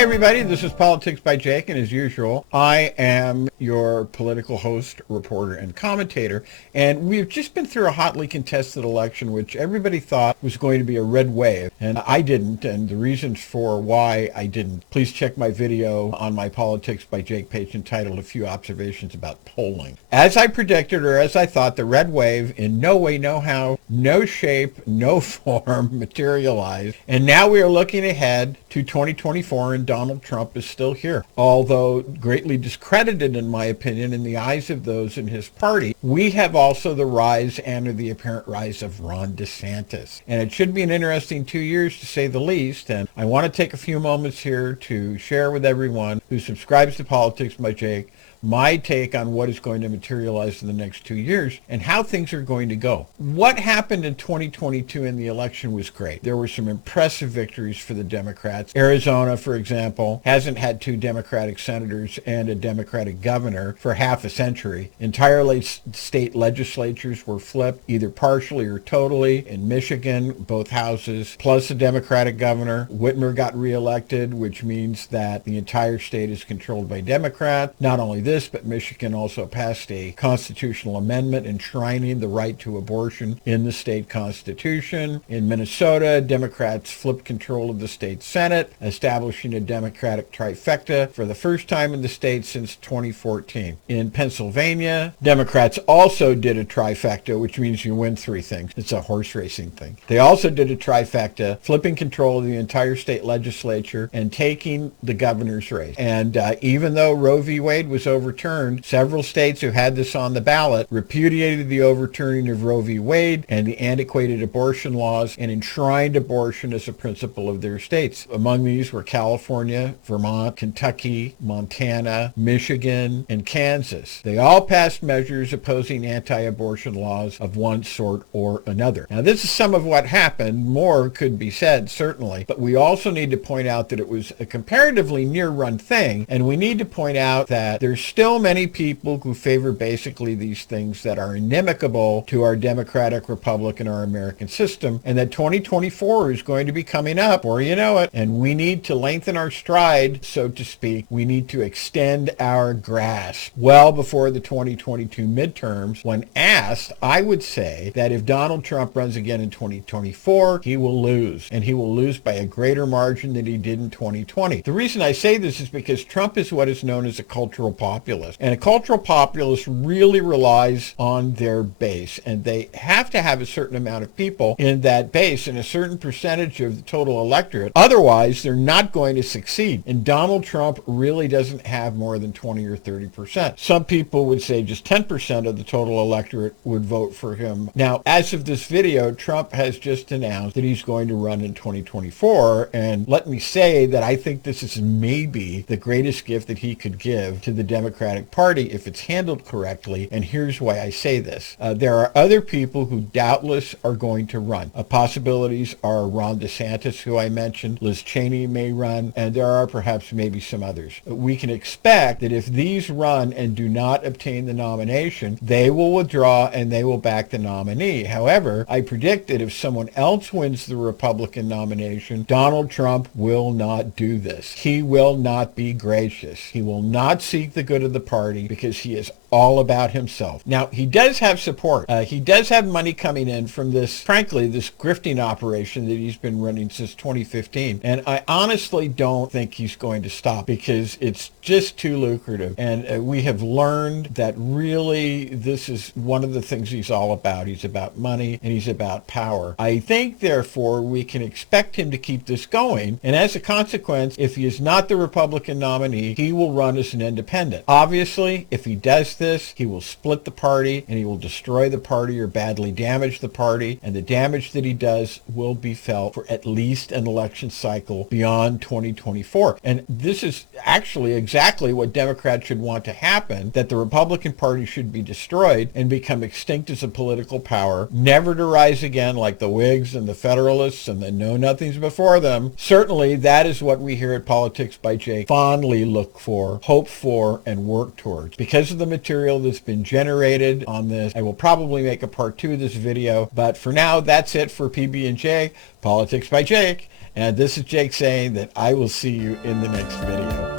Hi, everybody. This is Politics by Jake, and as usual, I am your political host, reporter, and commentator. And we've just been through a hotly contested election, which everybody thought was going to be a red wave, and I didn't. And the reasons for why I didn't, please check my video on my Politics by Jake page entitled "A Few Observations About Polling." As I predicted, or as I thought, the red wave in no way, no how, no shape, no form materialized. And now we are looking ahead to 2024, and Donald Trump is still here. Although greatly discredited, in my opinion, in the eyes of those in his party, we have also the rise and the apparent rise of Ron DeSantis. And it should be an interesting 2 years, to say the least. And I want to take a few moments here to share with everyone who subscribes to Politics by Jake my take on what is going to materialize in the next 2 years and how things are going to go. What happened in 2022 in the election was great. There were some impressive victories for the Democrats. Arizona, for example, hasn't had two Democratic senators and a Democratic governor for half a century. Entire state legislatures were flipped, either partially or totally. In Michigan, both houses, plus a Democratic governor. Whitmer got reelected, which means that the entire state is controlled by Democrats. Not only this, but Michigan also passed a constitutional amendment enshrining the right to abortion in the state constitution. In Minnesota, Democrats flipped control of the state Senate, establishing a Democratic trifecta for the first time in the state since 2014. In Pennsylvania, Democrats also did a trifecta, which means you win three things. It's a horse racing thing. They also did a trifecta, flipping control of the entire state legislature and taking the governor's race. And even though Roe v. Wade was overturned, several states who had this on the ballot repudiated the overturning of Roe v. Wade and the antiquated abortion laws and enshrined abortion as a principle of their states. Among these were California, Vermont, Kentucky, Montana, Michigan, and Kansas. They all passed measures opposing anti-abortion laws of one sort or another. Now, this is some of what happened. More could be said, certainly, but we also need to point out that it was a comparatively near-run thing, and we need to point out that there's still many people who favor basically these things that are inimical to our democratic, republican, or American system, and that 2024 is going to be coming up, or you know it, and we need to lengthen our stride, so to speak. We need to extend our grasp. Well before the 2022 midterms, when asked, I would say that if Donald Trump runs again in 2024, he will lose, and he will lose by a greater margin than he did in 2020. The reason I say this is because Trump is what is known as a cultural populist. And a cultural populist really relies on their base. And they have to have a certain amount of people in that base and a certain percentage of the total electorate. Otherwise, they're not going to succeed. And Donald Trump really doesn't have more than 20 or 30%. Some people would say just 10% of the total electorate would vote for him. Now, as of this video, Trump has just announced that he's going to run in 2024. And let me say that I think this is maybe the greatest gift that he could give to the Democratic Party if it's handled correctly, and here's why I say this. There are other people who doubtless are going to run. Possibilities are Ron DeSantis, who I mentioned, Liz Cheney may run, and there are perhaps maybe some others. We can expect that if these run and do not obtain the nomination, they will withdraw and they will back the nominee. However, I predict that if someone else wins the Republican nomination, Donald Trump will not do this. He will not be gracious. He will not seek the good of the party because he is all about himself. Now, he does have support. He does have money coming in from this, frankly, this grifting operation that he's been running since 2015. And I honestly don't think he's going to stop because it's just too lucrative. And we have learned that really this is one of the things he's all about. He's about money and he's about power. I think, therefore, we can expect him to keep this going. And as a consequence, if he is not the Republican nominee, he will run as an independent. Obviously, if he does this, he will split the party and he will destroy the party or badly damage the party, and the damage that he does will be felt for at least an election cycle beyond 2024. And this is actually exactly what Democrats should want to happen, that the Republican Party should be destroyed and become extinct as a political power, never to rise again like the Whigs and the Federalists and the Know-Nothings before them. Certainly, that is what we here at Politics by Jake fondly look for, hope for, and work towards. Because of the material that's been generated on this, I will probably make a part 2 of this video, but for now, that's it for PB&J, Politics by Jake, And this is Jake saying that I will see you in the next video.